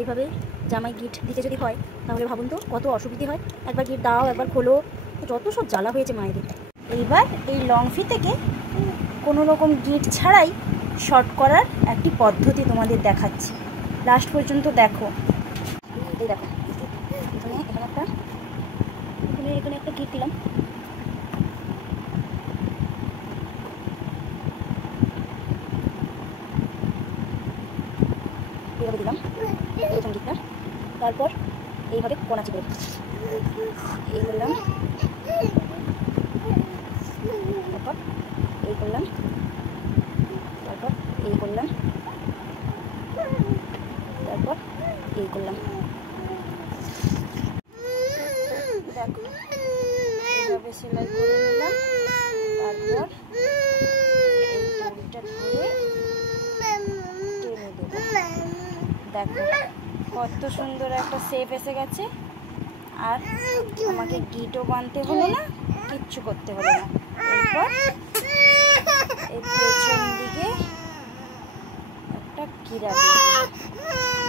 এইভাবে জামাই গিট দিতে যদি হয় তাহলে ভাবুন তো কত অসুবিধে হয়। একবার গিট দাও, একবার খোলো, যত সব জ্বালা হয়েছে মায়েদের। এইবার এই লং ফিতেকে কোনো রকম গিট ছাড়াই শর্ট করার একটি পদ্ধতি তোমাদের দেখাচ্ছি, লাস্ট পর্যন্ত দেখো। এই দেখো, এখানে একটা গিট দিলাম, এইভাবে দিলাম প্রথম গিটটা। তারপর এইভাবে কোনা চিপে এই করলাম, তারপর এই করলাম, তারপর এই করলাম, তারপর এই করলাম। দেখো এইভাবে সেলাই করে নিলাম। তারপর এই দড়িটা ধরে টেনে দেবো। দেখো কত সুন্দর একটা শেপ এসে গেছে, আর আমাকে গিটও বাঁধতে হলো না, কিচ্ছু করতে হলো না। এরপর এই পেছন দিকে একটা গিরা দিয়ে